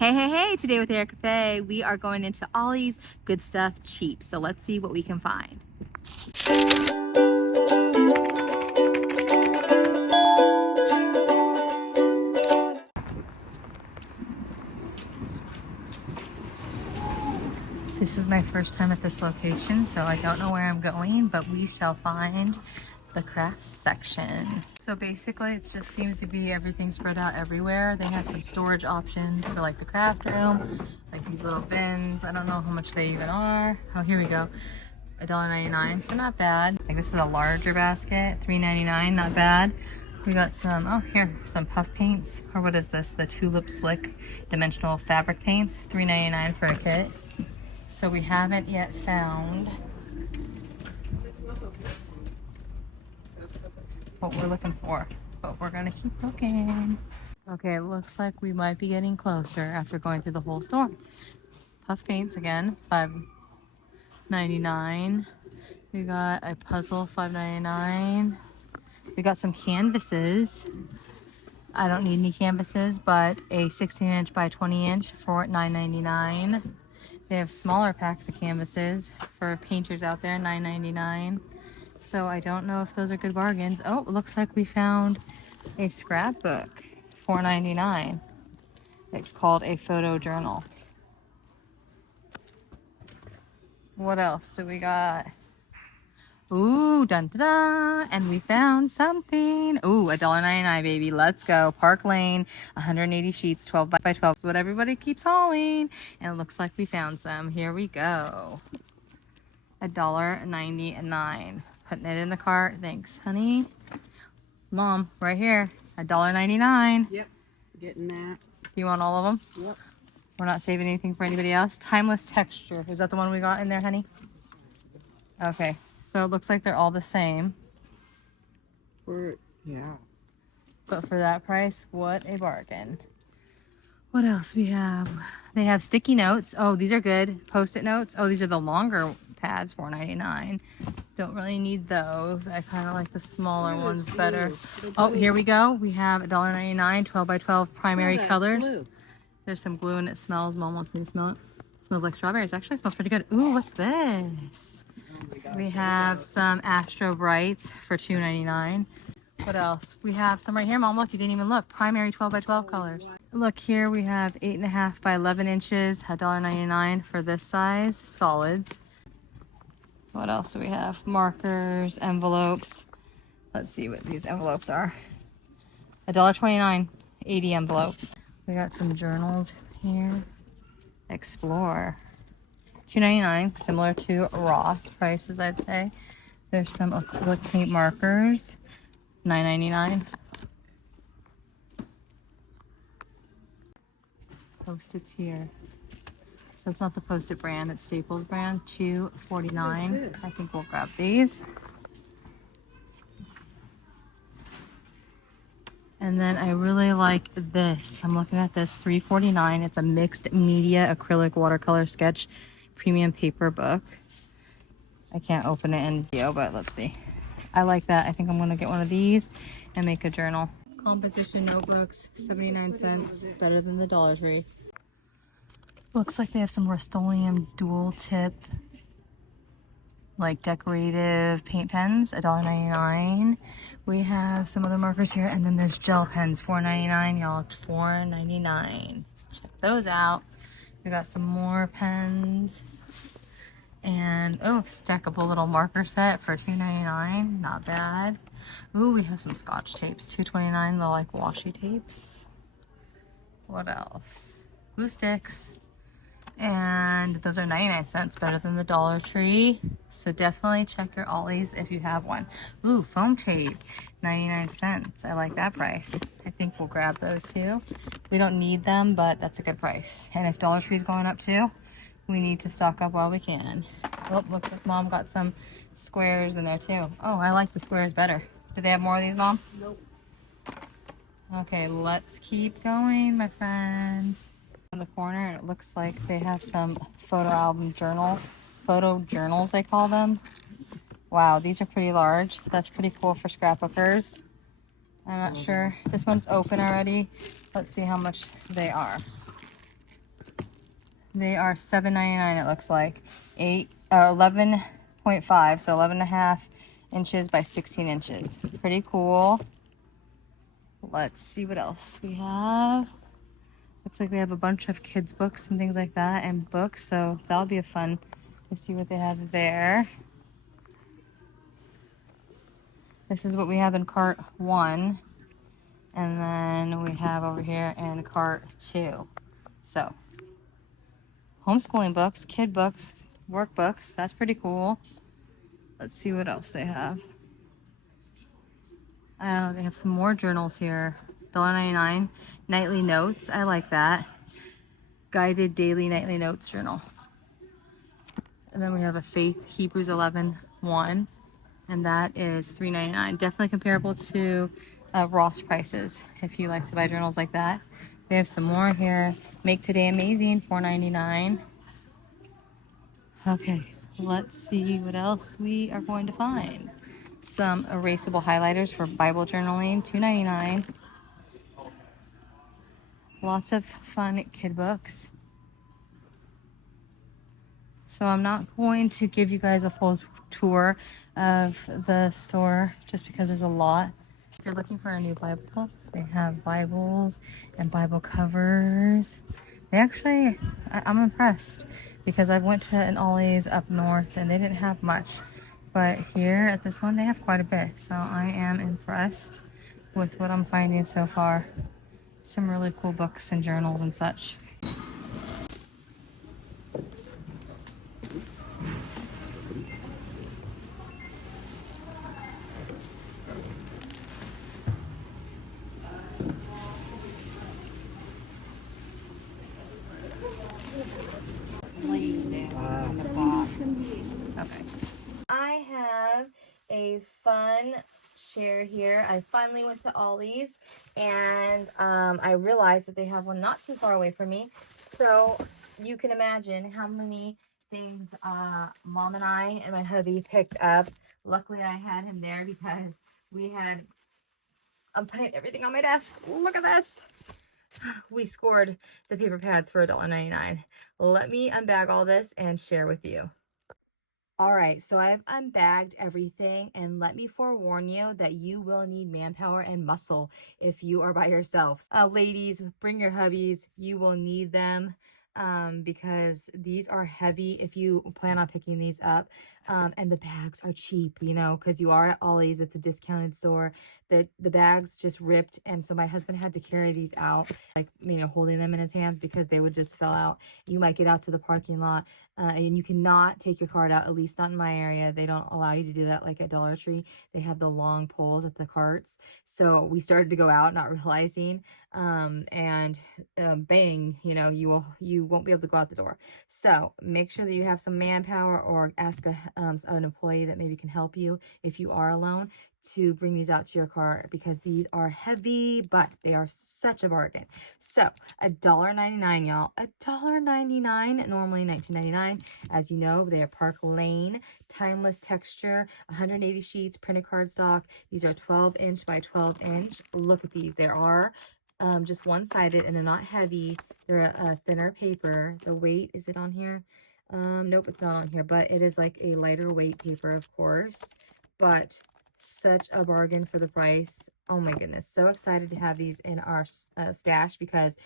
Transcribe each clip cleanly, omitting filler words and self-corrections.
Hey, hey, hey, today with Erica Faye, we are going into Ollie's Good Stuff Cheap. So let's see what we can find. This is my first time at this location, so I don't know where I'm going, but we shall find the crafts section. So basically it just seems to be everything spread out everywhere. They have some storage options for like the craft room, like these little bins. I don't know how much they even are. Oh, here we go. $1.99, so not bad. Like this is a larger basket, $3.99, not bad. We got some, oh here, some puff paints, or what is this? The Tulip Slick Dimensional Fabric Paints, $3.99 for a kit. So we haven't yet found what we're looking for, but we're gonna keep looking. Okay, it looks like we might be getting closer after going through the whole store. Puff paints again, $5.99. We got a puzzle, $5.99. We got some canvases. I don't need any canvases, but a 16-inch by 20-inch for $9.99. They have smaller packs of canvases for painters out there, $9.99. So I don't know if those are good bargains. Oh, it looks like we found a scrapbook, $4.99. It's called a photo journal. What else do we got? Ooh, dun da da! And we found something. Ooh, $1.99, baby. Let's go. Parklane, 180 sheets, 12 by 12. That's what everybody keeps hauling. And it looks like we found some. Here we go. $1.99. Putting it in the cart. Thanks, honey. Mom, right here. $1.99. Yep, getting that. You want all of them? Yep. We're not saving anything for anybody else. Timeless Texture. Is that the one we got in there, honey? Okay. So it looks like they're all the same. Yeah. But for that price, what a bargain. What else we have? They have sticky notes. Oh, these are good. Post-it notes. Oh, these are the longer pads, $4.99. Don't really need those. I kind of like the smaller ones better. Oh, here we go. We have $1.99, 12 by 12 primary colors. Blue. There's some glue and it smells. Mom wants me to smell it. It smells like strawberries. Actually, it smells pretty good. Ooh, what's this? We have some Astro Brights for $2.99. What else? We have some right here. Mom, look, you didn't even look. Primary 12 by 12 colors. Look here, we have 8.5 by 11 inches, $1.99 for this size, solids. What else do we have? Markers, envelopes. Let's see what these envelopes are. $1.29, 80 envelopes. We got some journals here. Explore. $2.99, similar to Ross prices, I'd say. There's some acrylic paint markers, $9.99. Post-its here. So it's not the Post-it brand, it's Staples brand, $2.49. I think we'll grab these. And then I really like this. I'm looking at this, $3.49. It's a mixed media acrylic watercolor sketch premium paper book. I can't open it in video, but let's see. I like that. I think I'm gonna get one of these and make a journal. Composition notebooks, 79 cents, better than the Dollar Tree. Looks like they have some Rust-Oleum dual tip, like decorative paint pens, $1.99. We have some other markers here, and then there's gel pens, $4.99, y'all, $4.99. Check those out. We got some more pens. And, oh, stackable little marker set for $2.99. Not bad. Ooh, we have some Scotch tapes, $2.29. The, like, washi tapes. What else? Glue sticks. And those are 99 cents, better than the Dollar Tree. So definitely check your Ollies if you have one. Ooh, foam tape, 99 cents. I like that price. I think we'll grab those too. We don't need them, but that's a good price. And if Dollar Tree's going up too, we need to stock up while we can. Oh, looks like Mom got some squares in there too. Oh, I like the squares better. Do they have more of these, Mom? Nope. Okay, let's keep going, my friends. In the corner, it looks like they have some photo journals, they call them. Wow, these are pretty large. That's pretty cool for scrapbookers. I'm not sure. This one's open already. Let's see how much they are. They are $7.99. It looks like 11.5, so 11.5 inches by 16 inches. Pretty cool. Let's see what else we have. Looks like they have a bunch of kids books and things like that, and books, so that'll be a fun to see what they have there. This is what we have in cart 1, and then we have over here in cart 2. So homeschooling books, kid books, workbooks, that's pretty cool. Let's see what else they have. Oh, they have some more journals here. $1.99. Nightly notes, I like that. Guided daily nightly notes journal. And then we have a Faith Hebrews 11:1, and that is $3.99. Definitely comparable to Ross prices if you like to buy journals like that. They have some more here. Make Today Amazing, $4.99. Okay, let's see what else we are going to find. Some erasable highlighters for Bible journaling, $2.99. Lots of fun kid books. So I'm not going to give you guys a full tour of the store just because there's a lot. If you're looking for a new Bible, they have Bibles and Bible covers. They actually, I'm impressed because I went to an Ollie's up north and they didn't have much. But here at this one, they have quite a bit. So I am impressed with what I'm finding so far. Some really cool books and journals and such. Okay. I have a fun share here. I finally went to Ollie's and I realized that they have one not too far away from me. So you can imagine how many things Mom and I and my hubby picked up. Luckily I had him there because I'm putting everything on my desk. Look at this. We scored the paper pads for $1.99. Let me unbag all this and share with you. All right, so I've unbagged everything, and let me forewarn you that you will need manpower and muscle if you are by yourself. Ladies, bring your hubbies. You will need them because these are heavy if you plan on picking these up. And the bags are cheap, you know, because you are at Ollie's. It's a discounted store. The bags just ripped, and so my husband had to carry these out, like, you know, holding them in his hands because they would just fell out. You might get out to the parking lot and you cannot take your cart out, at least not in my area. They don't allow you to do that like at Dollar Tree. They have the long poles at the carts. So we started to go out not realizing bang, you know, you won't be able to go out the door. So make sure that you have some manpower or ask an employee that maybe can help you if you are alone to bring these out to your car because these are heavy, but they are such a bargain. So $1.99, y'all. $1.99, normally $19.99. As you know, they are Parklane, timeless texture, 180 sheets, printed cardstock. These are 12-inch by 12-inch. Look at these. They are just one-sided and they're not heavy. They're a thinner paper. The weight, is it on here? Nope, it's not on here, but it is like a lighter weight paper, of course, but such a bargain for the price. Oh my goodness, so excited to have these in our stash because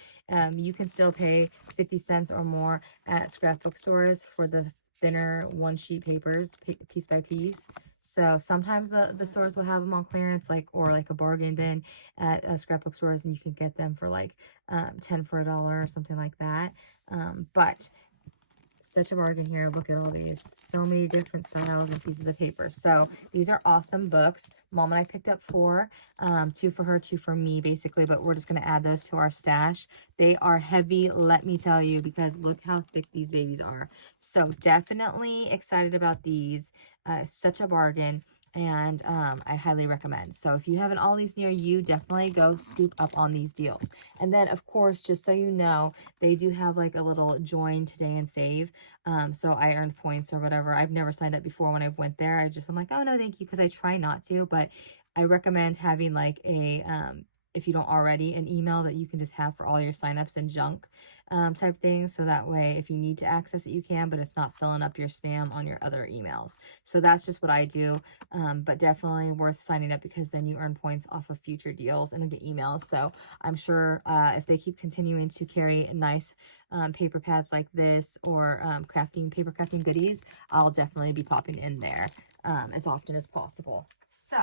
you can still pay 50 cents or more at scrapbook stores for the thinner one sheet papers, piece by piece. So sometimes the stores will have them on clearance, or like a bargain bin at scrapbook stores, and you can get them for like 10 for $1 or something like that. But such a bargain here. Look at all these. So many different styles and pieces of paper. So these are awesome books. Mom and I picked up 4. 2 for her, 2 for me, basically. But we're just going to add those to our stash. They are heavy, let me tell you, because look how thick these babies are. So definitely excited about these. Such a bargain. And I highly recommend. So if you have an Ollie's near you, definitely go scoop up on these deals. And then, of course, just so you know, they do have like a little join today and save. So I earned points or whatever. I've never signed up before when I went there. I'm like, oh no, thank you, because I try not to. But I recommend having like a if you don't already, an email that you can just have for all your signups and junk type things. So that way, if you need to access it, you can, but it's not filling up your spam on your other emails. So that's just what I do. But definitely worth signing up, because then you earn points off of future deals and get emails. So I'm sure if they keep continuing to carry nice paper pads like this, or paper crafting goodies, I'll definitely be popping in there as often as possible. So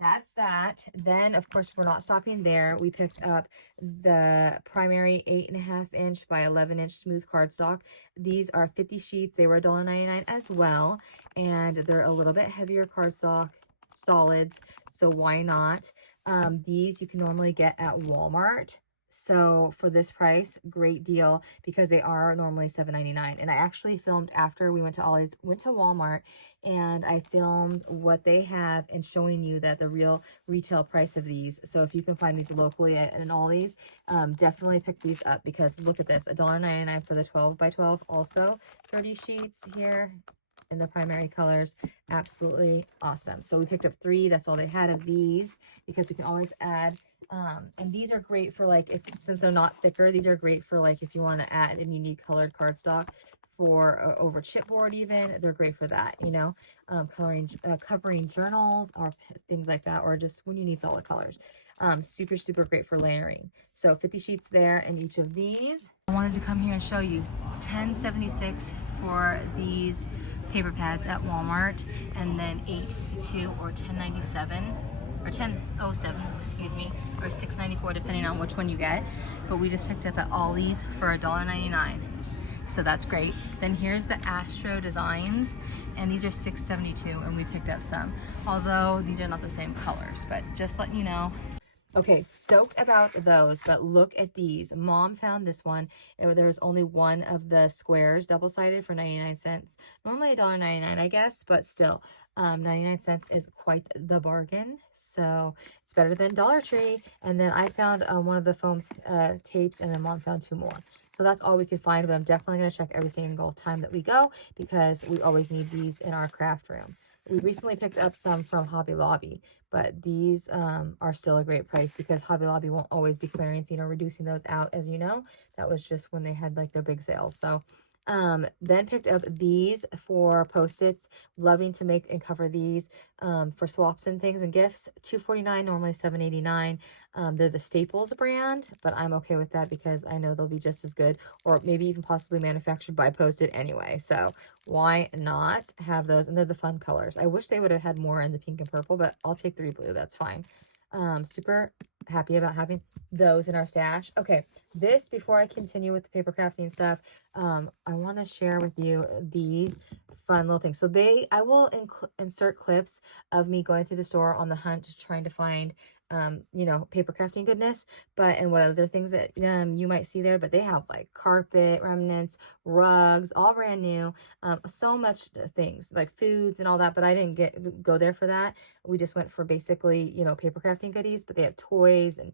that's that. Then, of course, we're not stopping there. We picked up the primary 8.5 inch by 11 inch smooth cardstock. These are 50 sheets. They were $1.99 as well, and they're a little bit heavier cardstock solids, so why not? These you can normally get at Walmart. So for this price, great deal, because they are normally $7.99. And I actually filmed after we went to Ollie's, went to Walmart, and I filmed what they have and showing you that the real retail price of these. So if you can find these locally at an Ollie's, definitely pick these up, because look at this, $1.99 for the 12 by 12, also 30 sheets here in the primary colors. Absolutely awesome. So we picked up 3. That's all they had of these, because we can always add. And these are great for, like, since they're not thicker, these are great for, like, if you want to add and you need colored cardstock for over chipboard, even they're great for that, you know, covering journals or things like that, or just when you need solid colors. Super great for layering. So 50 sheets there in each of these. I wanted to come here and show you $10.76 for these paper pads at Walmart, and then $8.52 or $10.97 or $10.07, excuse me, or $6.94 depending on which one you get. But we just picked up at Ollie's for $1.99. So that's great. Then here's the Astro Designs, and these are $6.72, and we picked up some. Although these are not the same colors, but just letting you know. Okay, stoked about those, but look at these. Mom found this one. There was only one of the squares, double-sided, for 99 cents. Normally $1.99, I guess, but still, 99 cents is quite the bargain. So it's better than Dollar Tree. And then I found one of the foam tapes, and then Mom found 2 more. So that's all we could find, but I'm definitely going to check every single time that we go, because we always need these in our craft room. We recently picked up some from Hobby Lobby, but these are still a great price, because Hobby Lobby won't always be clearancing or reducing those out, as you know. That was just when they had, like, their big sales. So then picked up these for Post-its. Loving to make and cover these for swaps and things and gifts. $2.49, normally $7.89. They're the Staples brand, but I'm okay with that, because I know they'll be just as good, or maybe even possibly manufactured by Post-it anyway. So why not have those? And they're the fun colors. I wish they would have had more in the pink and purple, but I'll take 3 blue. That's fine. Super happy about having those in our stash. Okay, this, before I continue with the paper crafting stuff, I want to share with you these fun little things. So I will insert clips of me going through the store on the hunt, trying to find you know, paper crafting goodness, and what other things that you might see there. But they have, like, carpet remnants, rugs, all brand new, so much things like foods and all that, but I didn't go there for that. We just went for basically, you know, paper crafting goodies. But they have toys and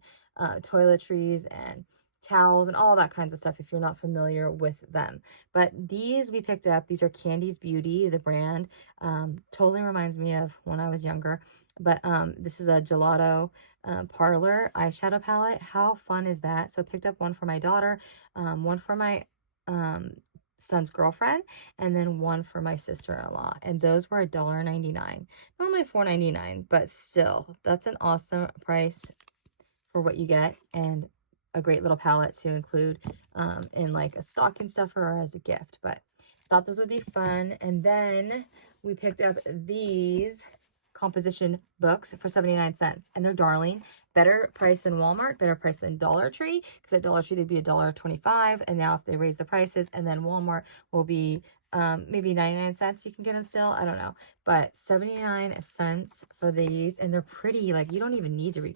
toiletries and towels and all that kinds of stuff, if you're not familiar with them. But these we picked up. These are Candy's Beauty, the brand. Totally reminds me of when I was younger. But this is a gelato parlor eyeshadow palette. How fun is that? So I picked up one for my daughter, one for my son's girlfriend, and then one for my sister-in-law, and those were $1.99. Normally $4.99, but still, that's an awesome price for what you get, and a great little palette to include in, like, a stocking stuffer or as a gift. But thought those would be fun. And then we picked up these composition books for 79 cents, and they're darling. Better price than Walmart, better price than Dollar Tree, because at Dollar Tree they'd be $1.25, and now if they raise the prices, and then Walmart will be maybe 99 cents, you can get them still, I don't know, but 79 cents for these. And they're pretty. Like, you don't even need to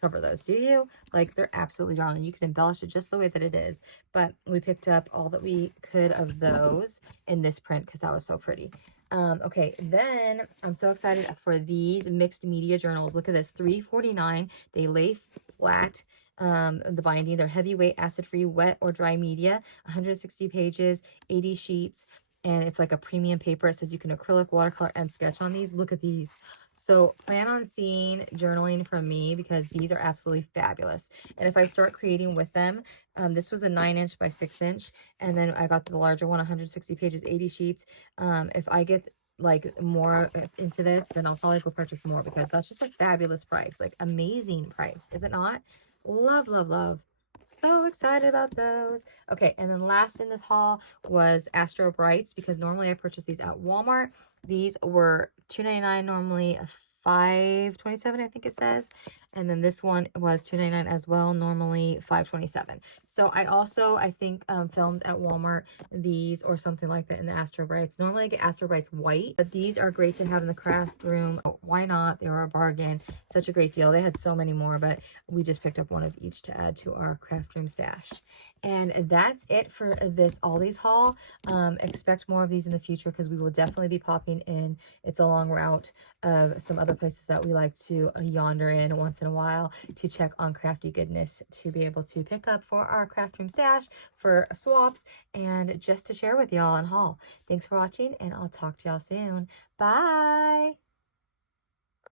cover those, do you? Like, they're absolutely darling. You can embellish it just the way that it is. But we picked up all that we could of those in this print, because that was so pretty. Okay, then I'm so excited for these mixed media journals. Look at this, $3.49. They lay flat, the binding. They're heavyweight, acid-free, wet or dry media, 160 pages, 80 sheets. and it's like a premium paper. It says you can acrylic, watercolor, and sketch on these. Look at these. So plan on seeing journaling from me because these are absolutely fabulous. And if I start creating with them, this was a 9" by 6", and then I got the larger one, 160 pages, 80 sheets. If I get like more into this, then I'll probably go purchase more because that's just a fabulous price, like amazing price, is it not? Love, love, love. So excited about those. Okay, and then last in this haul was Astro Brights because normally I purchase these at Walmart. These were $2.99 normally, $5.27 I think it says, and then this one was $2.99 as well, normally $5.27. So I think filmed at Walmart these or something like that in the Astro Brights. Normally I get Astro Brights white, but these are great to have in the craft room. Why not? They were a bargain. Such a great deal. They had so many more, but we just picked up one of each to add to our craft room stash. And that's it for this Ollies haul. Expect more of these in the future because we will definitely be popping in. It's a long route of some other places that we like to yonder in once in a while to check on crafty goodness to be able to pick up for our craft room stash, for swaps, and just to share with y'all and haul. Thanks for watching, and I'll talk to y'all soon. Bye!